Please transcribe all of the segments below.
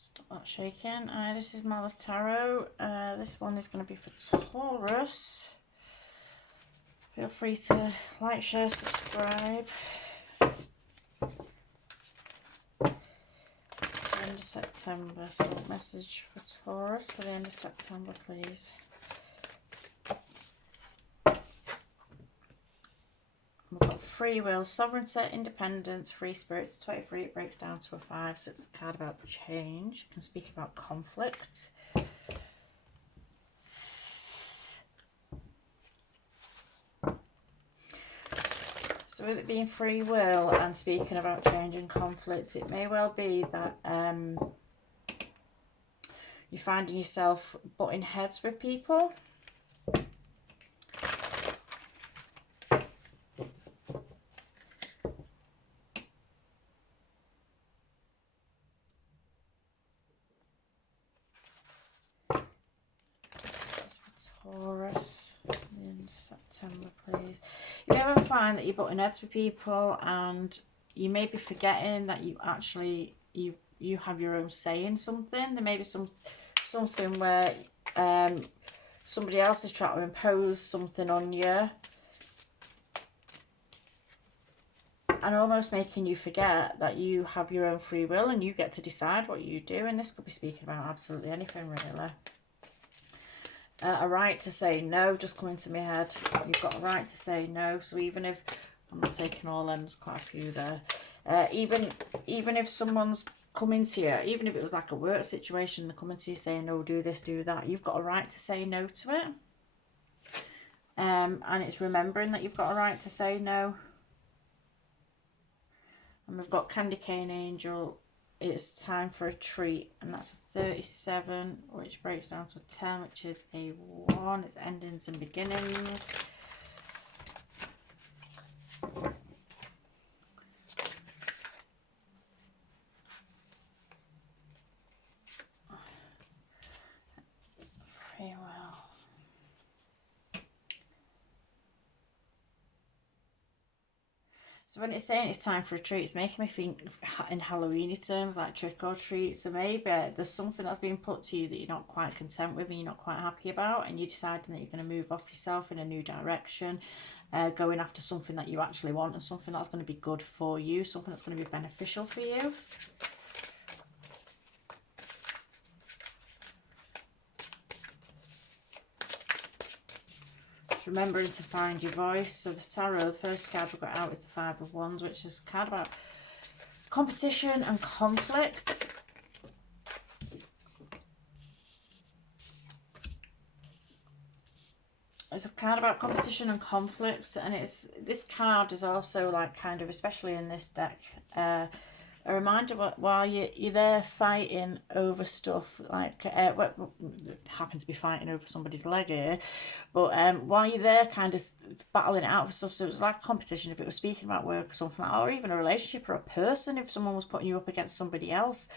Stop that shaking. This is Malice Tarot. This one is going to be for Taurus. Feel free to like, share, subscribe. End of September. So message for Taurus for the end of September, please. We've got free will, sovereignty, independence, free spirits. 23, it breaks down to a 5, so it's a card about change. It can speak about conflict. So with it being free will and speaking about change and conflict, it may well be that you're finding yourself butting heads with people. Taurus, in September, please. You ever find that you're butting heads with people and you may be forgetting that you actually you have your own say in something? There may be something where somebody else is trying to impose something on you and almost making you forget that you have your own free will and you get to decide what you do. And this could be speaking about absolutely anything, really. A right to say no just coming to my head. You've got a right to say no. So even if I'm not taking all them, there's quite a few there. Even if someone's coming to you, even if it was like a work situation, they're coming to you saying no, do this, do that, you've got a right to say no to it. And it's remembering that you've got a right to say no. And we've got Candy Cane Angel. It's time for a treat, and that's a 37, which breaks down to a 10, which is a 1. It's endings and beginnings. Free will. So when it's saying it's time for a treat, it's making me think in Halloweeny terms, like trick or treat. So maybe there's something that's being put to you that you're not quite content with and you're not quite happy about, and you're deciding that you're going to move off yourself in a new direction, going after something that you actually want and something that's going to be good for you, something that's going to be beneficial for you. Remembering to find your voice. So the tarot, the first card we got out is the 5 of Wands, which is a card about competition and conflict. It's a card about competition and conflict, and this card is also like kind of, especially in this deck, a reminder while you're there fighting over stuff, like happen to be fighting over somebody's leg here, but while you're there kind of battling it out for stuff. So it's like competition if it was speaking about work or something like that, or even a relationship or a person, if someone was putting you up against somebody else,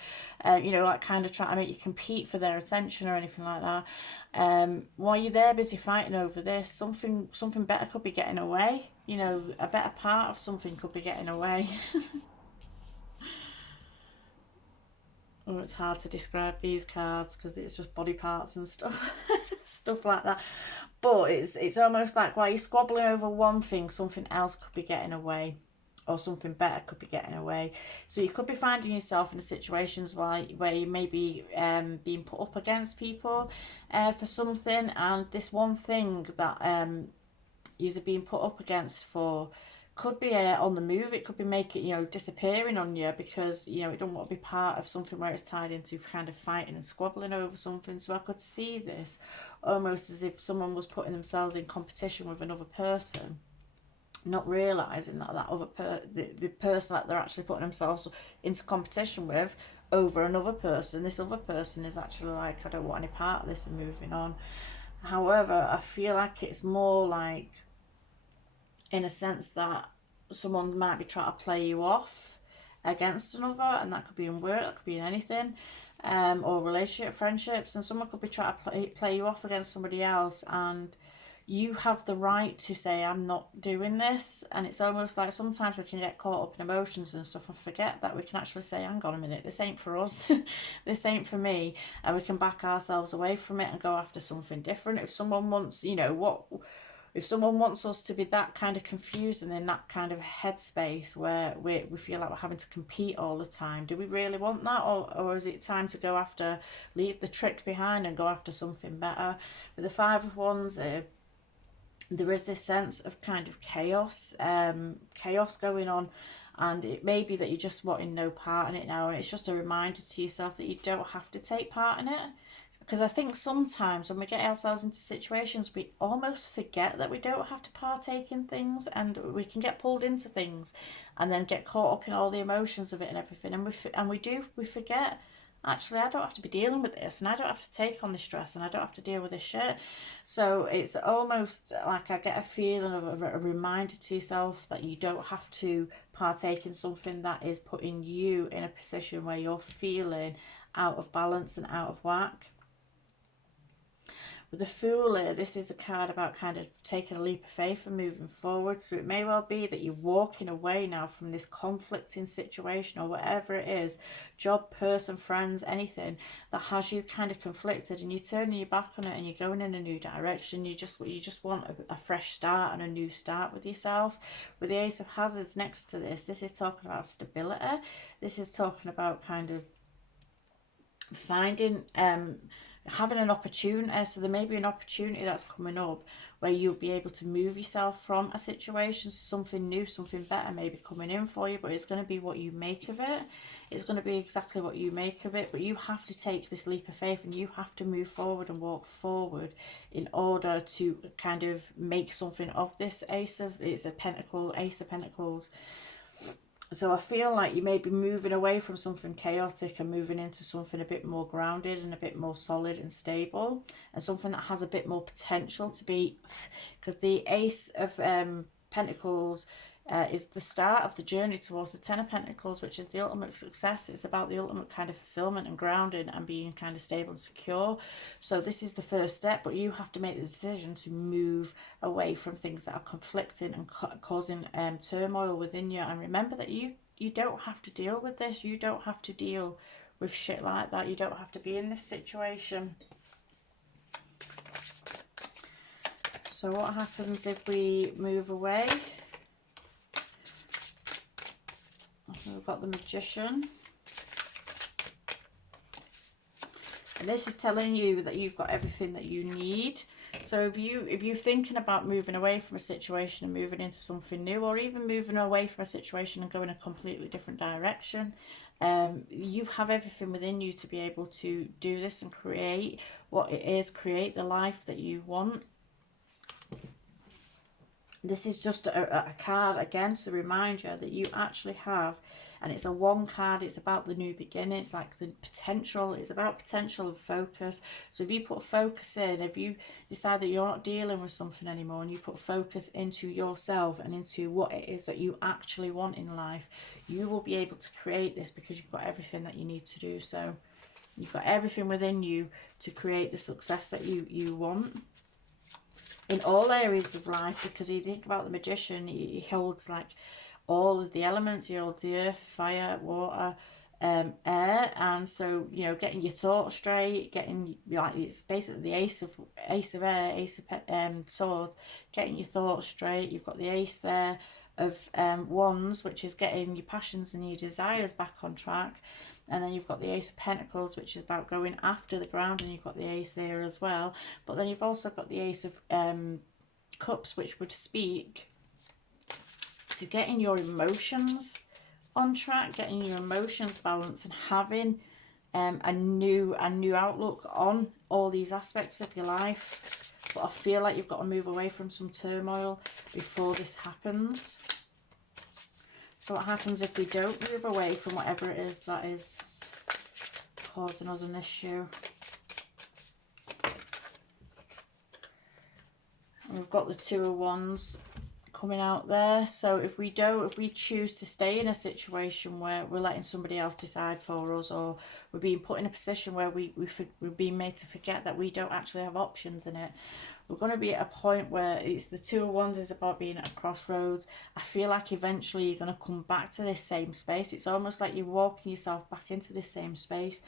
you know, like kind of trying to make you compete for their attention or anything like that. While you're there busy fighting over this, something better could be getting away, you know, a better part of something could be getting away. Oh, it's hard to describe these cards because it's just body parts and stuff, stuff like that. But it's almost like while you're squabbling over one thing, something else could be getting away, or something better could be getting away. So you could be finding yourself in situations where you may be being put up against people for something, and this one thing that you're being put up against for could be on the move. It could be making, you know, disappearing on you because, you know, it don't want to be part of something where it's tied into kind of fighting and squabbling over something. So I could see this almost as if someone was putting themselves in competition with another person, not realizing that the person that they're actually putting themselves into competition with over another person, this other person is actually like, I don't want any part of this, and moving on. However, I feel like it's more like, in a sense, that someone might be trying to play you off against another, and that could be in work, that could be in anything, or relationship, friendships, and someone could be trying to play you off against somebody else, and you have the right to say, I'm not doing this. And it's almost like sometimes we can get caught up in emotions and stuff and forget that we can actually say, hang on a minute, this ain't for us. This ain't for me. And we can back ourselves away from it and go after something different. If someone wants, if someone wants us to be that kind of confused and in that kind of headspace where we feel like we're having to compete all the time, do we really want that? Or is it time to go after, leave the trick behind and go after something better? With the Five of Wands, there is this sense of kind of chaos going on, and it may be that you're just wanting no part in it now, and it's just a reminder to yourself that you don't have to take part in it. Because I think sometimes when we get ourselves into situations, we almost forget that we don't have to partake in things, and we can get pulled into things and then get caught up in all the emotions of it and everything, and we forget, actually, I don't have to be dealing with this, and I don't have to take on the stress, and I don't have to deal with this shit. So it's almost like I get a feeling of a reminder to yourself that you don't have to partake in something that is putting you in a position where you're feeling out of balance and out of whack. With the Fool here, this is a card about kind of taking a leap of faith and moving forward. So it may well be that you're walking away now from this conflicting situation or whatever it is, job, person, friends, anything that has you kind of conflicted, and you're turning your back on it and you're going in a new direction. You just want a fresh start and a new start with yourself. With the Ace of Hazards next to this is talking about stability. This is talking about kind of finding having an opportunity. So there may be an opportunity that's coming up where you'll be able to move yourself from a situation, so something new, something better may be coming in for you, but it's going to be what you make of it. It's going to be exactly what you make of it, but you have to take this leap of faith and you have to move forward and walk forward in order to kind of make something of this Ace of Pentacles. So I feel like you may be moving away from something chaotic and moving into something a bit more grounded and a bit more solid and stable, and something that has a bit more potential to be, because the Ace of Pentacles is the start of the journey towards the Ten of Pentacles, which is the ultimate success. It's about the ultimate kind of fulfillment and grounding and being kind of stable and secure. So this is the first step, but you have to make the decision to move away from things that are conflicting and causing turmoil within you. And remember that you don't have to deal with this. You don't have to deal with shit like that. You don't have to be in this situation. So what happens if we move away? We've got the Magician. And this is telling you that you've got everything that you need. So if you're thinking about moving away from a situation and moving into something new, or even moving away from a situation and going a completely different direction, you have everything within you to be able to do this and create what it is, create the life that you want. This is just a card, again, to remind you that you actually have, and it's a 1 card, it's about the new beginning, it's like the potential, it's about potential and focus. So if you put focus in, if you decide that you're not dealing with something anymore and you put focus into yourself and into what it is that you actually want in life, you will be able to create this, because you've got everything that you need to do so. You've got everything within you to create the success that you want. In all areas of life, because you think about the Magician, he holds like all of the elements. He holds the earth, fire, water, air, and so, you know, getting your thoughts straight, getting, like, it's basically the ace of air, ace of swords, getting your thoughts straight. You've got the ace there of wands, which is getting your passions and your desires back on track. And then you've got the Ace of Pentacles, which is about going after the ground, and you've got the Ace there as well. But then you've also got the Ace of Cups, which would speak to getting your emotions on track, getting your emotions balanced, and having a new outlook on all these aspects of your life. But I feel like you've got to move away from some turmoil before this happens. So what happens if we don't move away from whatever it is that is causing us an issue? And we've got the Two of Wands coming out there. So if we choose to stay in a situation where we're letting somebody else decide for us, or we're being put in a position where we're being made to forget that we don't actually have options in it, we're going to be at a point where it's the Two of Wands is about being at a crossroads. I feel like eventually you're going to come back to this same space. It's almost like you're walking yourself back into this same space.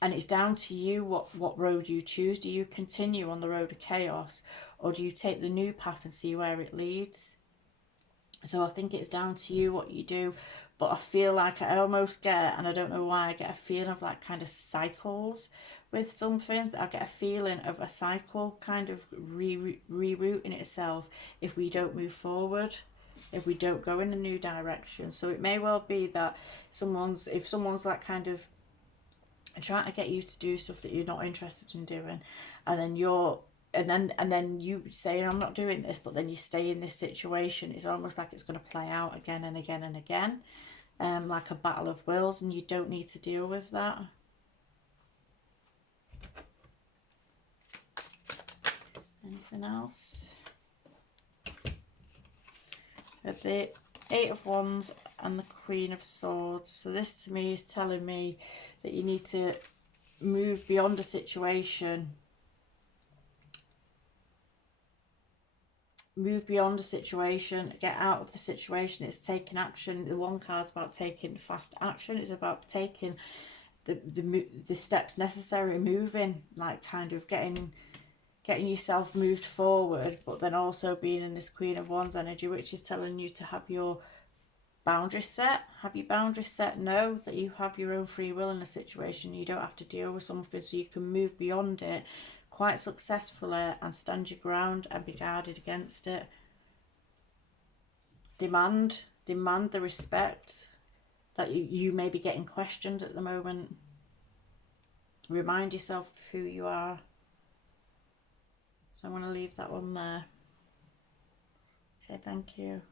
And it's down to you what road you choose. Do you continue on the road of chaos, or do you take the new path and see where it leads? So I think it's down to you what you do. But I feel like I almost get, and I don't know why, I get a feeling of like kind of cycles with something. I get a feeling of a cycle kind of rerouting itself if we don't move forward, if we don't go in a new direction. So it may well be that if someone's like kind of trying to get you to do stuff that you're not interested in doing, and then you say, I'm not doing this, but then you stay in this situation, it's almost like it's going to play out again and again and again, like a battle of wills, and you don't need to deal with that. Anything else? So the Eight of Wands and the Queen of Swords. So this to me is telling me that you need to move beyond a situation. Move beyond a situation, get out of the situation. It's taking action. The one card's about taking fast action. It's about taking the steps necessary, moving, like kind of getting yourself moved forward, but then also being in this Queen of Wands energy, which is telling you to have your boundaries set. Have your boundaries set. Know that you have your own free will in a situation. You don't have to deal with something, so you can move beyond it quite successfully and stand your ground and be guarded against it. Demand the respect that you may be getting questioned at the moment. Remind yourself of who you are. So I'm going to leave that one there. Okay, thank you.